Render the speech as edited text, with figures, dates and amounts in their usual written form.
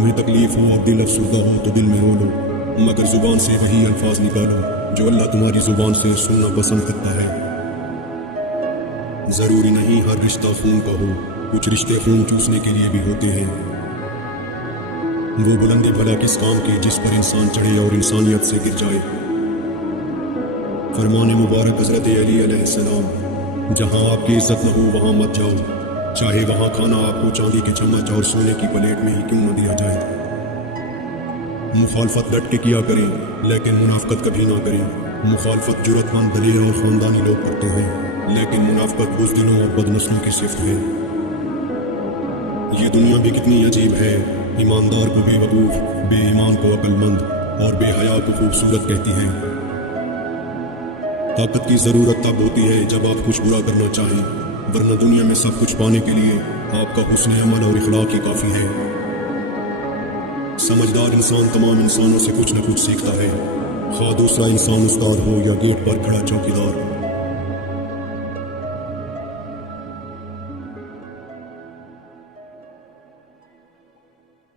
تمہیں تکلیف ہو اور دل افسردہ ہو تو دل میں رو لو، مگر زبان سے وہی الفاظ نکالو جو اللہ تمہاری زبان سے سننا پسند کرتا ہے۔ ضروری نہیں ہر رشتہ خون کا ہو، کچھ رشتے خون چوسنے کے لیے بھی ہوتے ہیں۔ وہ بلندی بھلا کس کام کی جس پر انسان چڑھے اور انسانیت سے گر جائے۔ فرمان مبارک حضرت علی علیہ السلام، جہاں آپ کی عزت نہ ہو وہاں مت جاؤ، چاہے وہاں کھانا آپ کو چاندی کے چمچ اور سونے کی پلیٹ میں ہی کیوں نہ دیا جائے۔ مخالفت ڈٹ کے کیا کریں لیکن منافقت کبھی نہ کریں۔ مخالفت جرأت مند دلیر اور خاندانی لوگ کرتے ہیں، لیکن منافقت بزدلوں اور بدنسلوں کی صفت ہے۔ یہ دنیا بھی کتنی عجیب ہے، ایماندار کو بے وقوف، بے ایمان کو عقل مند اور بے حیا کو خوبصورت کہتی ہے۔ طاقت کی ضرورت تب ہوتی ہے جب آپ کچھ برا کرنا چاہیں، ورنہ دنیا میں سب کچھ پانے کے لیے آپ کا حسن عمل اور اخلاق ہی کافی ہے۔ سمجھدار انسان تمام انسانوں سے کچھ نہ کچھ سیکھتا ہے، خواہ دوسرا انسان استاد ہو یا گیٹ پر کھڑا چوکیدار۔